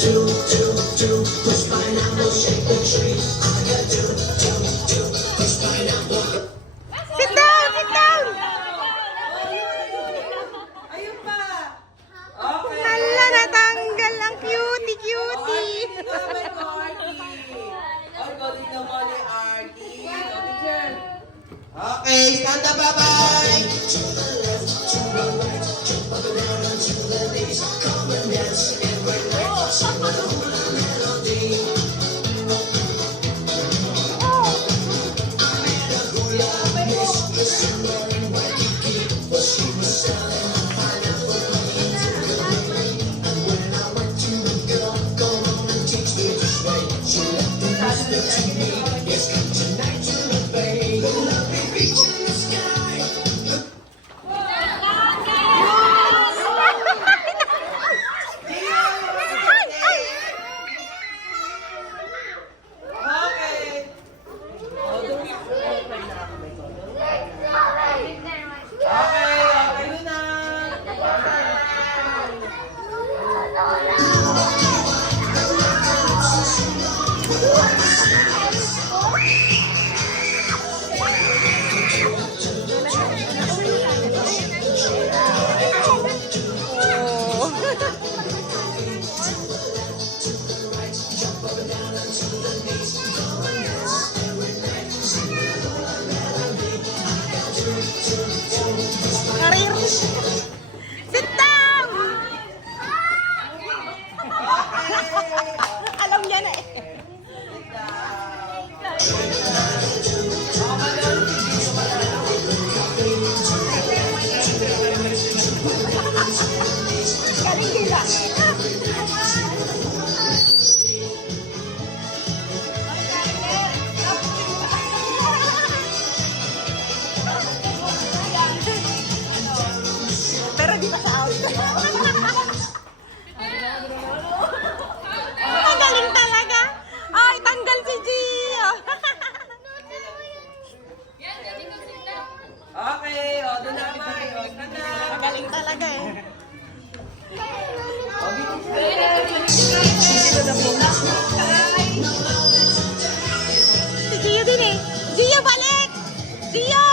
Sit down, sit down. Ayun pa. Okay. Hala, natanggal ang cutie. Bye-bye ko, Arky. Ang galing naman ni Arky. Teacher. Okay, stand up, bye-bye. Okay. Okay, yun na. Karir. Sit down. Alam niya na eh. Galing sila. Pero di pa sa out. Ang galing talaga. Ay, tanggal si Gio. Okay, doon na, bye. Stand up. Ang galing talaga eh. Si Gio din eh. Gio, balik! Gio!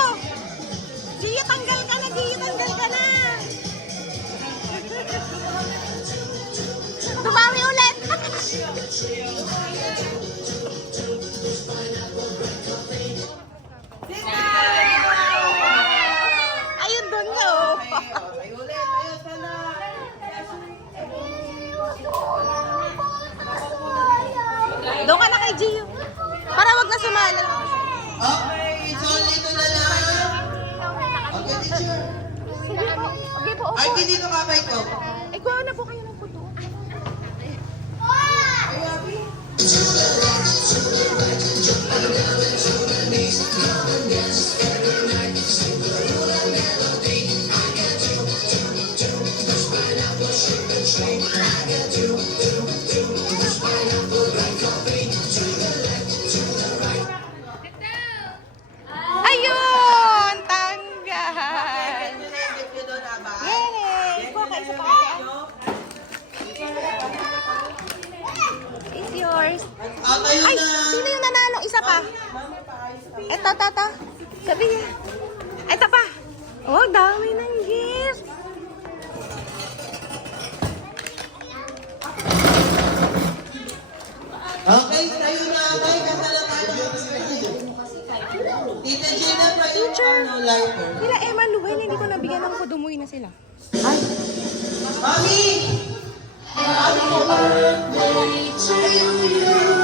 Gio, tanggal ka na. Gio, tanggal ka na. Tumawi ulit. Ayun doon niya oh. Okay, ulit. Ayun, stand up. Doon ka na kay Gio. Para wag na sumali. Okay, it's only ito na lang. Okay, teacher. Okay po, opo. Arky, dito kabay ko. Eh, kuha na po kayo ng puto. Ayun! Tanggal! Get nyo doon, aba. Yay! Kuha ka isa pa kasi. It's yours. Okay, Ay! yun na. Sino yung nanalo? Isa pa. Ito, tata. Sabi niya. Ito pa. Oh, dami ng gift. Okay, tayo na. Okay, kanta na tayo. Tita Gina pa yung lighter. Sila Emma Luwen, hindi ko nabigyan ng kudumuy na sila. Ay! Mami! Happy birthday to you.